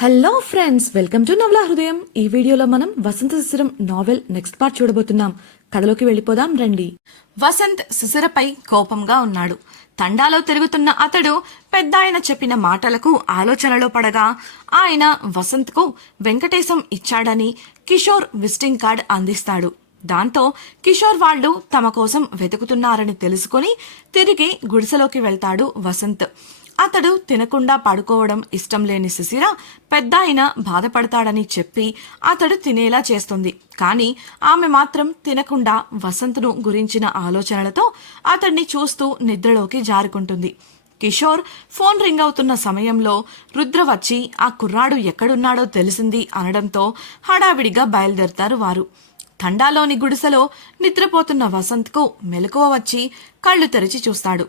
Hello friends welcome to నవల హృదయం ఈ వీడియోలో మనం Vasantha Sisiram novel next part చూడబోతున్నాం. కథలోకి వెళ్ళిపోదాం రండి. వసంత్ శిశిరపై కోపంగా ఉన్నాడు. తండాలో తిరుగుతున్న అతడు పెద్ద ఆయన చెప్పిన మాటలకు ఆలోచనలో పడగా ఆయన వసంత్కు వెంకటేశం ఇచ్చాడని కిషోర్ విజిటింగ్ కార్డ్ అందిస్తాడు. దాంతో కిషోర్ వాళ్ళు తమ కోసం వెతుకుతున్నారని తెలుసుకుని తిరిగి గుడిసెలోకి వెళ్తాడు వసంత్. అతడు తినకుండా పడుకోవడం ఇష్టం లేని శిశిర పెద్ద అయినా బాధపడతాడని చెప్పి అతడు తినేలా చేస్తుంది. కానీ ఆమె మాత్రం తినకుండా వసంత్ను గురించిన ఆలోచనలతో అతన్ని చూస్తూ నిద్రలోకి జారుకుంటుంది. కిషోర్ ఫోన్ రింగ్ అవుతున్న సమయంలో రుద్ర వచ్చి ఆ కుర్రాడు ఎక్కడున్నాడో తెలిసింది అనడంతో హడావిడిగా బయలుదేరతారు వారు. తండాలోని గుడిసెలో నిద్రపోతున్న వసంత్కు మెలకువ వచ్చి కళ్ళు తెరిచి చూస్తాడు.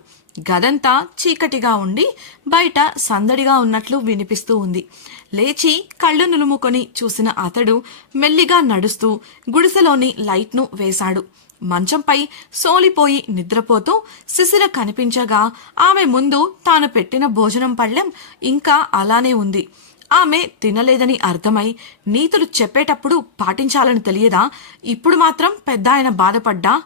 గదంతా చీకటిగా ఉండి బయట సందడిగా ఉన్నట్లు వినిపిస్తూ ఉంది. లేచి కళ్ళు నులుముకొని చూసిన అతడు మెల్లిగా నడుస్తూ గుడిసెలోని లైట్ను వేశాడు. మంచంపై సోలిపోయి నిద్రపోతూ శిశిర కనిపించగా ఆమె ముందు తాను పెట్టిన భోజనం పళ్ళెం ఇంకా అలానే ఉంది. ఆమె తినలేదని అర్థమై నీతులు చెప్పేటప్పుడు పాటించాలని తెలియదా? ఇప్పుడు మాత్రం పెద్ద ఆయన బాధపడ్డా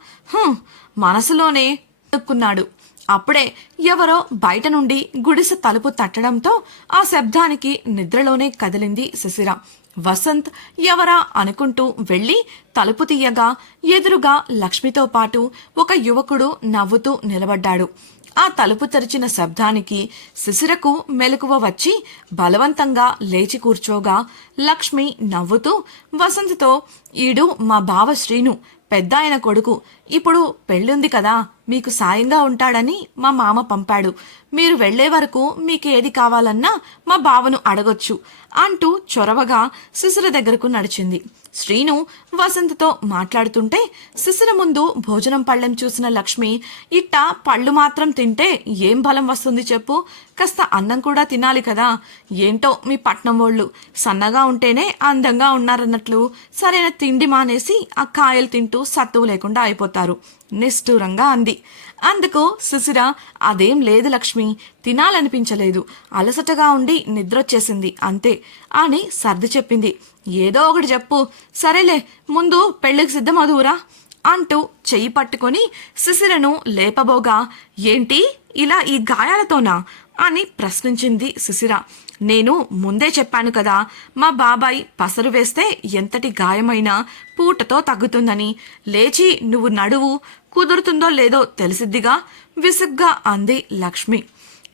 మనసులోనే అనుకున్నాడు అప్పుడే ఎవరో బయట నుండి గుడిసె తలుపు తట్టడంతో ఆ శబ్దానికి నిద్రలోనే కదిలింది శిశిర. వసంత్ ఎవరా అనుకుంటూ వెళ్ళి తలుపు తీయగా ఎదురుగా లక్ష్మితో పాటు ఒక యువకుడు నవ్వుతూ నిలబడ్డాడు. ఆ తలుపు తెరిచిన శబ్దానికి శిశిరకు మెలకువ వచ్చి బలవంతంగా లేచి కూర్చోగా లక్ష్మి నవ్వుతూ వసంత్తో ఈడు మా బావ శ్రీను పెద్ద ఆయన కొడుకు. ఇప్పుడు పెళ్ళుంది కదా మీకు సాయంగా ఉంటాడని మా మామ పంపాడు. మీరు వెళ్ళే వరకు మీకు ఏది కావాలన్నా మా బావను అడగొచ్చు. అంటూ చొరవగా శిశిర దగ్గరకు నడిచింది. శ్రీను వసంతతో మాట్లాడుతుంటే శిశిర ముందు భోజనం పళ్ళెం చూసిన లక్ష్మి ఇట్ట పళ్ళు మాత్రం తింటే ఏం బలం వస్తుంది చెప్పు. కాస్త అన్నం కూడా తినాలి కదా. ఏంటో మీ పట్నం వాళ్ళు. సన్నగా ఉంటేనే అందంగా ఉన్నారన్నట్లు. సరైన తిండి మానేసి ఆ కాయలు తింటూ సత్తువు లేకుండా అయిపోతారు. నిష్ఠూరంగా అంది. అందుకు సుశిర అదేం లేదు లక్ష్మి తినాలనిపించలేదు. అలసటగా ఉండి నిద్రొచ్చేసింది అంతే అని సర్ది చెప్పింది. ఏదో ఒకటి చెప్పు. సరేలే ముందు పెళ్ళికి సిద్ధమదువురా అంటూ చెయ్యి పట్టుకొని శిశిరను లేపబోగా ఏంటి? ఇలా ఈ గాయాలతోనా? అని ప్రశ్నించింది శిశిర నేను ముందే చెప్పాను కదా మా బాబాయ్ పసరు వేస్తే ఎంతటి గాయమైనా పూటతో తగ్గుతుందని. లేచి నువ్వు నడువు కుదురుతుందో లేదో తెలిసిద్దిగా విసుగ్గా అంది లక్ష్మి.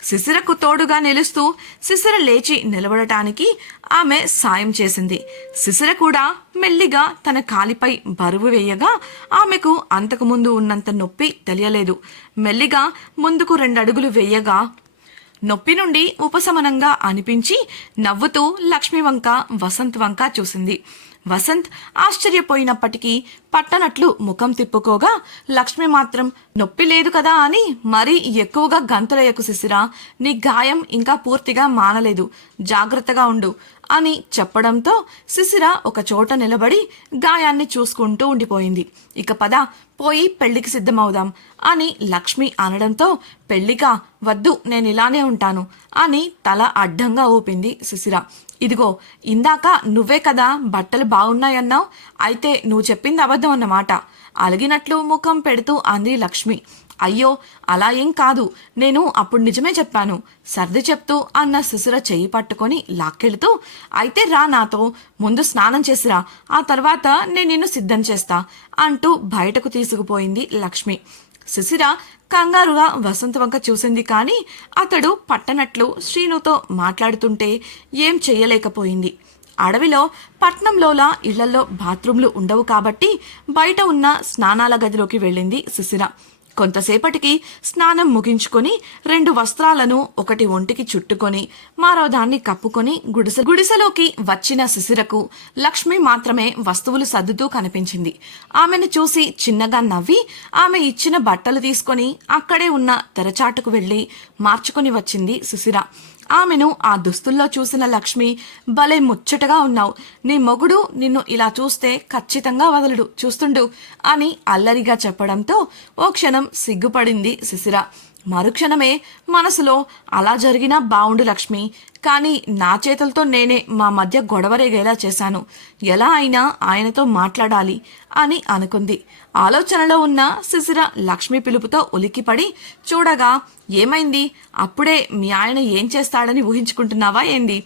శిశిరకు తోడుగా నిలుస్తూ శిశిర లేచి నిలబడటానికి ఆమె సాయం చేసింది. శిశిర కూడా మెల్లిగా తన కాలిపై బరువు వేయగా ఆమెకు అంతకుముందు ఉన్నంత నొప్పి తెలియలేదు. మెల్లిగా ముందుకు రెండడుగులు వేయగా నొప్పి నుండి ఉపశమనంగా అనిపించి నవ్వుతూ లక్ష్మి వంక వసంత్ వంక చూసింది. వసంత్ ఆశ్చర్యపోయినప్పటికీ పట్టనట్లు ముఖం తిప్పుకోగా లక్ష్మి మాత్రం నొప్పి లేదు కదా అని మరీ ఎక్కువగా గంతులయ్యకు శిశిరా నీ గాయం ఇంకా పూర్తిగా మానలేదు. జాగ్రత్తగా ఉండు. అని చెప్పడంతో శిశిర ఒక చోట నిలబడి గాయాన్ని చూసుకుంటూ ఉండిపోయింది. ఇక పద పోయి పెళ్ళికి సిద్ధమవుదాం అని లక్ష్మి అనడంతో పెళ్ళికా వద్దు నేను ఇలానే ఉంటాను అని తల అడ్డంగా ఊపింది శిశిర. ఇదిగో ఇందాక నువ్వే కదా బట్టలు బాగున్నాయన్నావు అయితే నువ్వు చెప్పింది అబద్ధం అన్నమాట. అలిగినట్లు ముఖం పెడుతూ అంది లక్ష్మి. అయ్యో అలా ఏం కాదు. నేను అప్పుడు నిజమే చెప్పాను. సర్ది చెప్తూ అన్న శిశుర చెయ్యి పట్టుకొని లాక్కెళ్తూ అయితే రా నాతో ముందు స్నానం చేసిరా ఆ తర్వాత నేను నిన్ను సిద్ధం చేస్తా అంటూ బయటకు తీసుకుపోయింది లక్ష్మి. శిశిర కంగారుగా వసంత వంక చూసింది కానీ అతడు పట్టనట్లు శ్రీనుతో మాట్లాడుతుంటే ఏం చెయ్యలేకపోయింది అడవిలో పట్నంలోలా ఇళ్ళలో బాత్రూంలు ఉండవు కాబట్టి బయట ఉన్న స్నానాల గదిలోకి వెళ్ళింది శిశిర కొంతసేపటికి స్నానం ముగించుకొని రెండు వస్త్రాలను ఒకటి ఒంటికి చుట్టుకొని మరో దాన్ని కప్పుకొని గుడిసె గుడిసెలోకి వచ్చిన శిశిరకు లక్ష్మి మాత్రమే వస్తువులు సర్దుతూ కనిపించింది. ఆమెను చూసి చిన్నగా నవ్వి ఆమె ఇచ్చిన బట్టలు తీసుకొని అక్కడే ఉన్న తెరచాటుకు వెళ్ళి మార్చుకొని వచ్చింది శిశిర. ఆమెను ఆ దుస్తుల్లో చూసిన లక్ష్మి భలే ముచ్చటగా ఉన్నావు. నీ మొగుడు నిన్ను ఇలా చూస్తే ఖచ్చితంగా వదలడు చూస్తుండు అని అల్లరిగా చెప్పడంతో ఓ క్షణం సిగ్గుపడింది శిశిర. మరుక్షణమే మనసులో అలా జరిగినా బావుండు లక్ష్మి. కానీ నా చేతులతో నేనే మా మధ్య గొడవరేగేలా చేశాను. ఎలా అయినా ఆయనతో మాట్లాడాలి అని అనుకుంది. ఆలోచనలో ఉన్న శిశిర లక్ష్మి పిలుపుతో ఉలిక్కిపడి చూడగా ఏమైంది? అప్పుడే మీ ఆయన ఏం చేస్తాడని ఊహించుకుంటున్నావా ఏంది?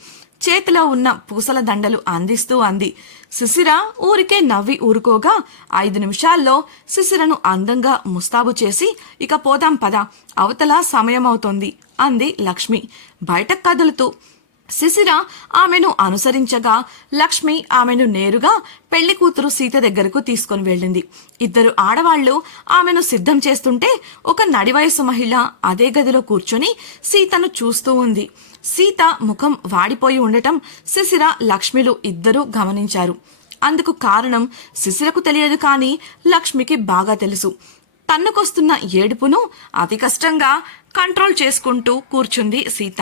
చేతిలో ఉన్న పూసల దండలు అందిస్తూ అంది. శిశిర ఊరికే నవ్వి ఊరుకోగా ఐదు నిమిషాల్లో శిశిరను అందంగా ముస్తాబు చేసి ఇక పోదాం పద అవతల సమయమవుతోంది అంది లక్ష్మి. బయట కదులుతూ శిశిర ఆమెను అనుసరించగా లక్ష్మి ఆమెను నేరుగా పెళ్ళి కూతురు సీత దగ్గరకు తీసుకొని వెళ్ళింది. ఇద్దరు ఆడవాళ్ళు ఆమెను సిద్ధం చేస్తుంటే ఒక నడివయసు మహిళ అదే గదిలో కూర్చొని సీతను చూస్తూ ఉంది. సీత ముఖం వాడిపోయి ఉండటం శిశిర లక్ష్మిలు ఇద్దరూ గమనించారు. అందుకు కారణం శిశిరకు తెలియదు కానీ లక్ష్మికి బాగా తెలుసు. తన్నుకొస్తున్న ఏడుపును అతి కష్టంగా కంట్రోల్ చేసుకుంటూ కూర్చుంది సీత.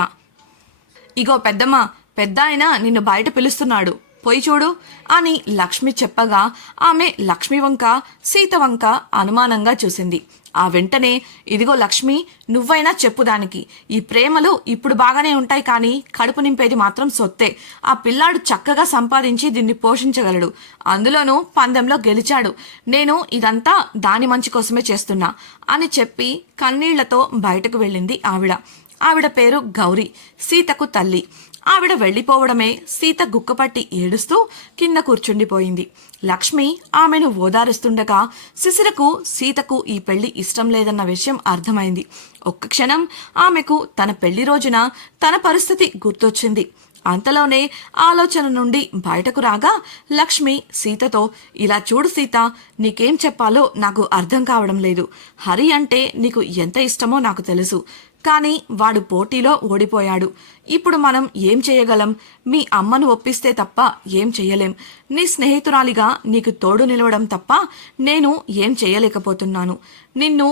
ఇగో పెద్దమ్మ పెద్ద ఆయన నిన్ను బయట పిలుస్తున్నాడు. పోయి చూడు అని లక్ష్మి చెప్పగా ఆమె లక్ష్మి వంక సీత వంక అనుమానంగా చూసింది. ఆ వెంటనే ఇదిగో లక్ష్మి నువ్వైనా చెప్పు దానికి. ఈ ప్రేమలు ఇప్పుడు బాగానే ఉంటాయి కానీ కడుపు నింపేది మాత్రం సొత్తే. ఆ పిల్లాడు చక్కగా సంపాదించి దీన్ని పోషించగలడు. అందులోనూ పందెంలో గెలిచాడు. నేను ఇదంతా దాని మంచి కోసమే చేస్తున్నా అని చెప్పి కన్నీళ్ళతో బయటకు వెళ్ళింది ఆవిడ. ఆవిడ పేరు గౌరీ సీతకు తల్లి. ఆవిడ వెళ్ళిపోవడమే సీత గుక్కపట్టి ఏడుస్తూ కింద కూర్చుండిపోయింది. లక్ష్మి ఆమెను ఓదారుస్తుండగా శిశిరకు సీతకు ఈ పెళ్ళి ఇష్టం లేదన్న విషయం అర్థమైంది. ఒక్క క్షణం ఆమెకు తన పెళ్ళి రోజున తన పరిస్థితి గుర్తొచ్చింది. అంతలోనే ఆలోచన నుండి బయటకు రాగా లక్ష్మి సీతతో ఇలా చూడు సీత నీకేం చెప్పాలో నాకు అర్థం కావడం లేదు. హరి అంటే నీకు ఎంత ఇష్టమో నాకు తెలుసు. కానీ వాడు పోటీలో ఓడిపోయాడు. ఇప్పుడు మనం ఏం చేయగలం? మీ అమ్మను ఒప్పిస్తే తప్ప ఏం చెయ్యలేం నీ స్నేహితురాలిగా నీకు తోడు నిలవడం తప్ప నేను ఏం చేయలేకపోతున్నాను. నిన్ను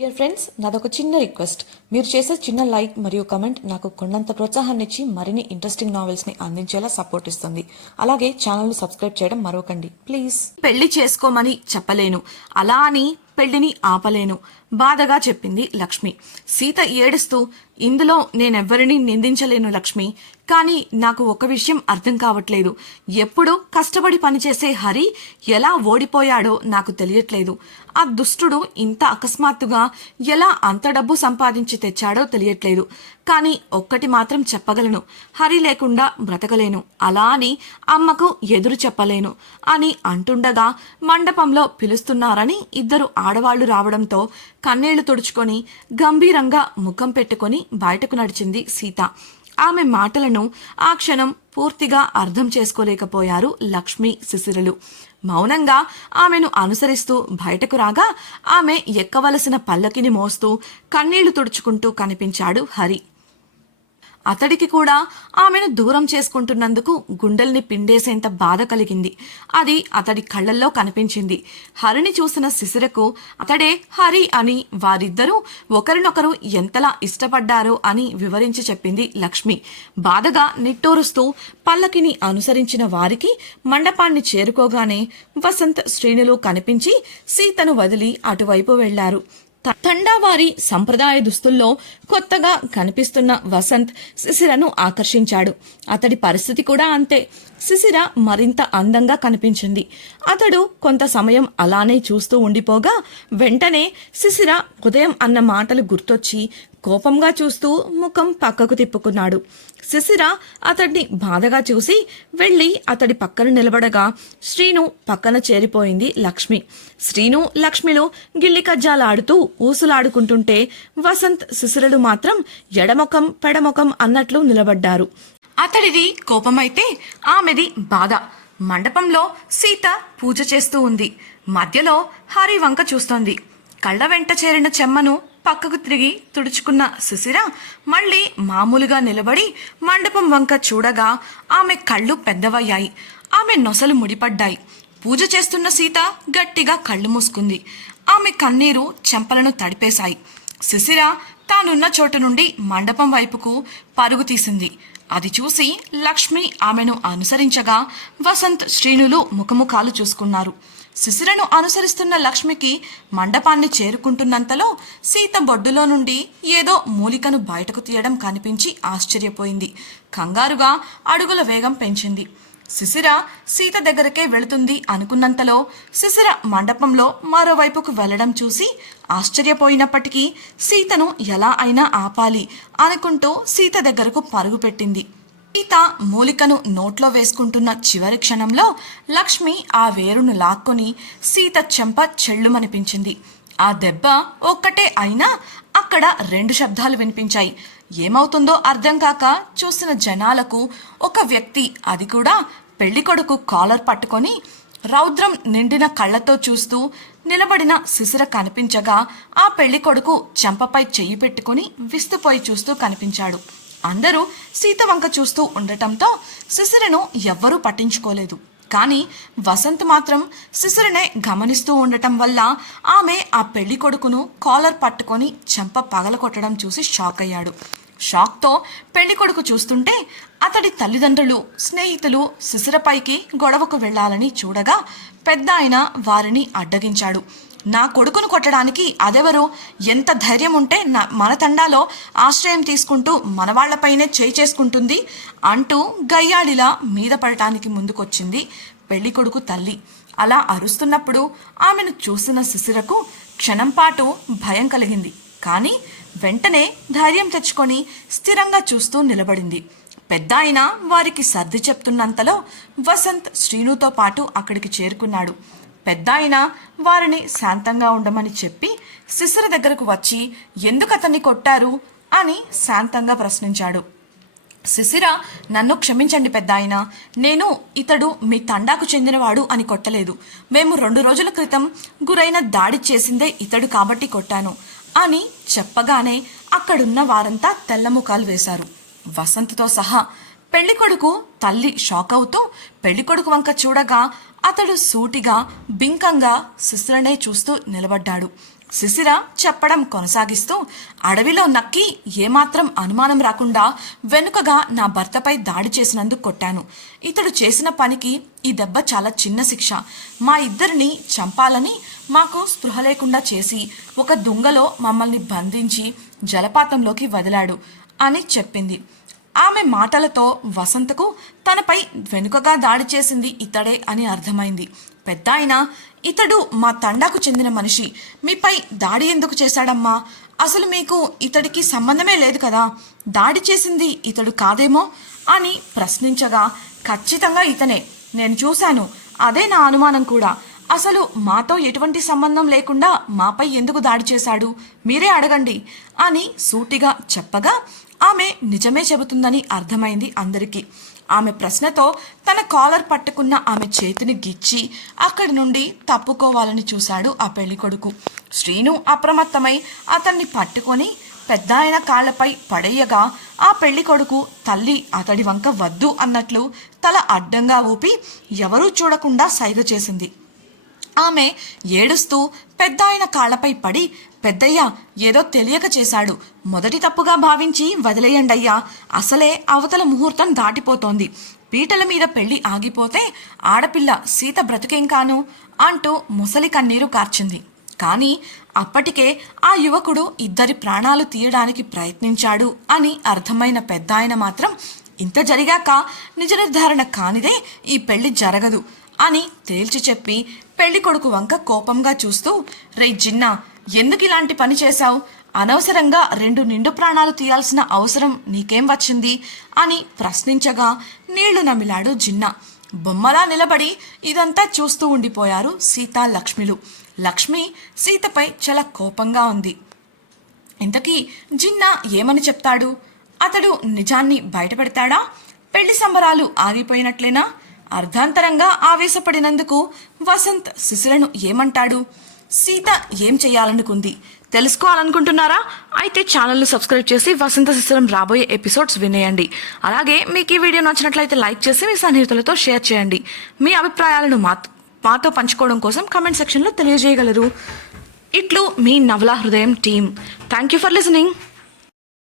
డియర్ ఫ్రెండ్స్ నాదొక చిన్న రిక్వెస్ట్. మీరు చేసే చిన్న లైక్ మరియు కమెంట్ నాకు కొండంత ప్రోత్సాహాన్ని ఇచ్చి మరిన్ని ఇంట్రెస్టింగ్ నావెల్స్ని అందించేలా సపోర్ట్ ఇస్తుంది. అలాగే ఛానల్ను సబ్స్క్రైబ్ చేయడం మరవకండి ప్లీజ్ పెళ్ళి చేసుకోమని చెప్పలేను. అలా అని పెళ్ళిని ఆపలేను. బాధగా చెప్పింది లక్ష్మి. సీత ఏడుస్తూ ఇందులో నేనెవ్వరిని నిందించలేను లక్ష్మి. కానీ నాకు ఒక విషయం అర్థం కావట్లేదు. ఎప్పుడు కష్టపడి పనిచేసే హరి ఎలా ఓడిపోయాడో నాకు తెలియట్లేదు. ఆ దుష్టుడు ఇంత అకస్మాత్తుగా ఎలా అంత డబ్బు సంపాదించి తెచ్చాడో తెలియట్లేదు. కానీ ఒక్కటి మాత్రం చెప్పగలను. హరి లేకుండా బ్రతకలేను. అలా అని అమ్మకు ఎదురు చెప్పలేను అని అంటుండగా మండపంలో పిలుస్తున్నారని ఇద్దరు ఆడవాళ్ళు రావడంతో కన్నీళ్ళు తుడుచుకొని గంభీరంగా ముఖం పెట్టుకొని బయటకు నడిచింది సీత. ఆమె మాటలను ఆ క్షణం పూర్తిగా అర్థం చేసుకోలేకపోయారు లక్ష్మి శిశిరలు మౌనంగా ఆమెను అనుసరిస్తూ బయటకు రాగా ఆమె ఎక్కవలసిన పల్లకిని మోస్తూ కన్నీళ్ళు తుడుచుకుంటూ కనిపించాడు హరి. అతడికి కూడా ఆమెను దూరం చేసుకుంటున్నందుకు గుండెల్ని పిండేసేంత బాధ కలిగింది. అది అతడి కళ్ళల్లో కనిపించింది. హరిని చూసిన శిశిరకు అతడే హరి అని వారిద్దరూ ఒకరినొకరు ఎంతలా ఇష్టపడ్డారో అని వివరించి చెప్పింది లక్ష్మి. బాధగా నిట్టూరుస్తూ పల్లకిని అనుసరించిన వారికి మండపాన్ని చేరుకోగానే వసంత్ శ్రేణులు కనిపించి సీతను వదిలి అటువైపు వెళ్ళారు. తండావారి సంప్రదాయ దుస్తుల్లో కొత్తగా కనిపిస్తున్న వసంత్ శిశిరను ఆకర్షించాడు. అతడి పరిస్థితి కూడా అంతే. శిశిర మరింత అందంగా కనిపించింది. అతడు కొంత సమయం అలానే చూస్తూ ఉండిపోగా వెంటనే శిశిర ఉదయం అన్న మాటలు గుర్తొచ్చి కోపంగా చూస్తూ ముఖం పక్కకు తిప్పుకున్నాడు. శిశిర అతడిని బాధగా చూసి వెళ్ళి అతడి పక్కన నిలబడగా శ్రీను పక్కన చేరిపోయింది లక్ష్మి. శ్రీను లక్ష్మిలు గిల్లి కజ్జాలాడుతూ ఊసులాడుకుంటుంటే వసంత్ శిశిరలు మాత్రం ఎడమొఖం పెడమొఖం అన్నట్లు నిలబడ్డారు. అతడిది కోపమైతే ఆమెది బాధ. మండపంలో సీత పూజ చేస్తూ ఉంది. మధ్యలో హరి వంక చూస్తోంది. కళ్ళ వెంట చేరిన చెమ్మను పక్కకు తిరిగి తుడుచుకున్న సుశిర మళ్ళీ మామూలుగా నిలబడి మండపం వంక చూడగా ఆమె కళ్ళు పెద్దవయ్యాయి. ఆమె నొసలు ముడిపడ్డాయి. పూజ చేస్తున్న సీత గట్టిగా కళ్ళు మూసుకుంది. ఆమె కన్నీరు చెంపలను తడిపేశాయి. శిశిర తానున్న చోటు నుండి మండపం వైపుకు పరుగు తీసింది. అది చూసి లక్ష్మి ఆమెను అనుసరించగా వసంత్ శ్రీనులు ముఖముఖాలు చూసుకున్నారు. శిశిరను అనుసరిస్తున్న లక్ష్మికి మండపాన్ని చేరుకుంటున్నంతలో సీత బొడ్డులో నుండి ఏదో మూలికను బయటకు తీయడం కనిపించి ఆశ్చర్యపోయింది. కంగారుగా అడుగుల వేగం పెంచింది. శిశిర సీత దగ్గరకే వెళుతుంది అనుకున్నంతలో శిశిర మండపంలో మరోవైపుకు వెళ్ళడం చూసి ఆశ్చర్యపోయినప్పటికీ సీతను ఎలా అయినా ఆపాలి అనుకుంటూ సీత దగ్గరకు పరుగుపెట్టింది సీత మూలికను నోట్లో వేసుకుంటున్న చివరి క్షణంలో లక్ష్మి ఆ వేరును లాక్కొని సీత చెంప చెళ్ళుమనిపించింది. ఆ దెబ్బ ఒక్కటే అయినా అక్కడ రెండు శబ్దాలు వినిపించాయి. ఏమవుతుందో అర్థం కాక చూసిన జనాలకు ఒక వ్యక్తి అది కూడా పెళ్ళికొడుకు కాలర్ పట్టుకొని రౌద్రం నిండిన కళ్ళతో చూస్తూ నిలబడిన శిశిర కనిపించగా ఆ పెళ్ళికొడుకు చెంపపై చెయ్యి పెట్టుకుని విస్తుపోయి చూస్తూ కనిపించాడు. అందరూ సీత వంక చూస్తూ ఉండటంతో శిశిరను ఎవ్వరూ పట్టించుకోలేదు. కానీ వసంత్ మాత్రం శిశిరనే గమనిస్తూ ఉండటం వల్ల ఆమె ఆ పెళ్ళి కొడుకును కాలర్ పట్టుకొని చెంప పగలకొట్టడం చూసి షాక్ అయ్యాడు. షాక్తో పెళ్ళి కొడుకు చూస్తుంటే అతడి తల్లిదండ్రులు స్నేహితులు శిశిరపైకి గొడవకు వెళ్ళాలని చూడగా పెద్ద ఆయన వారిని అడ్డగించాడు. నా కొడుకును కొట్టడానికి అదెవరు? ఎంత ధైర్యం ఉంటే నా మన తండాలో ఆశ్రయం తీసుకుంటూ మనవాళ్ళపైనే చేయి చేసుకుంటుంది అంటూ గయ్యాడిలా మీద పడటానికి ముందుకొచ్చింది పెళ్ళి కొడుకు తల్లి. అలా అరుస్తున్నప్పుడు ఆమెను చూసిన శిశిరకు క్షణం పాటు భయం కలిగింది. కానీ వెంటనే ధైర్యం తెచ్చుకొని స్థిరంగా చూస్తూ నిలబడింది. పెద్ద వారికి సర్ది చెప్తున్నంతలో వసంత్ శ్రీనుతో పాటు అక్కడికి చేరుకున్నాడు. పెద్ద ఆయన వారిని శాంతంగా ఉండమని చెప్పి శిశిర దగ్గరకు వచ్చి ఎందుకు అతన్ని కొట్టారు? అని శాంతంగా ప్రశ్నించాడు. శిశిర నన్ను క్షమించండి పెద్ద ఆయన నేను ఇతడు మీ తండాకు చెందినవాడు అని కొట్టలేదు. మేము రెండు రోజుల క్రితం గురైన దాడి చేసిందే ఇతడు కాబట్టి కొట్టాను అని చెప్పగానే అక్కడున్న వారంతా తెల్లముఖాలు వేశారు. వసంత్తో సహా పెళ్ళికొడుకు తల్లి షాక్ అవుతూ పెళ్ళికొడుకు వంక చూడగా అతడు సూటిగా బింకంగా శిశిరనే చూస్తూ నిలబడ్డాడు. శిశిర చెప్పడం కొనసాగిస్తూ అడవిలో నక్కి ఏమాత్రం అనుమానం రాకుండా వెనుకగా నా భర్తపై దాడి చేసినందుకు కొట్టాను. ఇతడు చేసిన పనికి ఈ దెబ్బ చాలా చిన్న శిక్ష. మా ఇద్దరిని చంపాలని మాకు స్పృహ లేకుండా చేసి ఒక దుంగలో మమ్మల్ని బంధించి జలపాతంలోకి వదిలాడు అని చెప్పింది. ఆమె మాటలతో వసంతకు తనపై వెనుకగా దాడి చేసింది ఇతడే అని అర్థమైంది. పెద్ద ఆయన ఇతడు మా తండాకు చెందిన మనిషి. మీపై దాడి ఎందుకు చేశాడమ్మా? అసలు మీకు ఇతడికి సంబంధమే లేదు కదా? దాడి చేసింది ఇతడు కాదేమో అని ప్రశ్నించగా ఖచ్చితంగా ఇతనే. నేను చూశాను. అదే నా అనుమానం కూడా. అసలు మాతో ఎటువంటి సంబంధం లేకుండా మాపై ఎందుకు దాడి చేశాడు? మీరే అడగండి అని సూటిగా చెప్పగా ఆమె నిజమే చెబుతుందని అర్థమైంది అందరికీ. ఆమె ప్రశ్నతో తన కాలర్ పట్టుకున్న ఆమె చేతిని గిచ్చి అక్కడి నుండి తప్పుకోవాలని చూశాడు ఆ పెళ్ళికొడుకు శ్రీను అప్రమత్తమై అతన్ని పట్టుకొని పెద్ద ఆయన కాళ్ళపై పడేయగా ఆ పెళ్ళి కొడుకు తల్లి అతడి వంక వద్దు అన్నట్లు తల అడ్డంగా ఊపి ఎవరూ చూడకుండా సైగ చేసింది. ఆమె ఏడుస్తూ పెద్ద ఆయన కాళ్ళపై పడి పెద్దయ్య ఏదో తెలియక చేశాడు. మొదటి తప్పుగా భావించి వదిలేయండయ్యా. అసలే అవతల ముహూర్తం దాటిపోతోంది. పీటల మీద పెళ్ళి ఆగిపోతే ఆడపిల్ల సీత బ్రతికేం కాను? అంటూ ముసలి కన్నీరు కార్చింది. కానీ అప్పటికే ఆ యువకుడు ఇద్దరి ప్రాణాలు తీయడానికి ప్రయత్నించాడు అని అర్థమైన పెద్ద ఆయన మాత్రం ఇంత జరిగాక నిజ నిర్ధారణ కానిదే ఈ పెళ్ళి జరగదు. అని తేల్చి చెప్పి పెళ్ళి కొడుకు వంక కోపంగా చూస్తూ రే జిన్నా ఎందుకు ఇలాంటి పని చేశావు? అనవసరంగా రెండు నిండు ప్రాణాలు తీయాల్సిన అవసరం నీకేం వచ్చింది? అని ప్రశ్నించగా నీళ్ళు నమిలాడు జిన్నా. బొమ్మలా నిలబడి ఇదంతా చూస్తూ ఉండిపోయారు సీతా లక్ష్మిలు. లక్ష్మి సీతపై చాలా కోపంగా ఉంది. ఇంతకీ జిన్నా ఏమని చెప్తాడు? అతడు నిజాన్ని బయటపెడతాడా? పెళ్ళి సంబరాలు ఆగిపోయినట్లేనా? అర్ధాంతరంగా ఆవేశపడినందుకు వసంత్ శిశులను ఏమంటాడు? సీత ఏం చేయాలనుకుంది? తెలుసుకోవాలనుకుంటున్నారా? అయితే ఛానల్ను సబ్స్క్రైబ్ చేసి వసంత శిశిరం రాబోయే ఎపిసోడ్స్ వినేయండి. అలాగే మీకు ఈ వీడియో నచ్చినట్లయితే లైక్ చేసి మీ సన్నిహితులతో షేర్ చేయండి. మీ అభిప్రాయాలను మా మాతో పంచుకోవడం కోసం కమెంట్ సెక్షన్లో తెలియజేయగలరు. ఇట్లు మీ Navala Hrudayam team. Thank you for listening.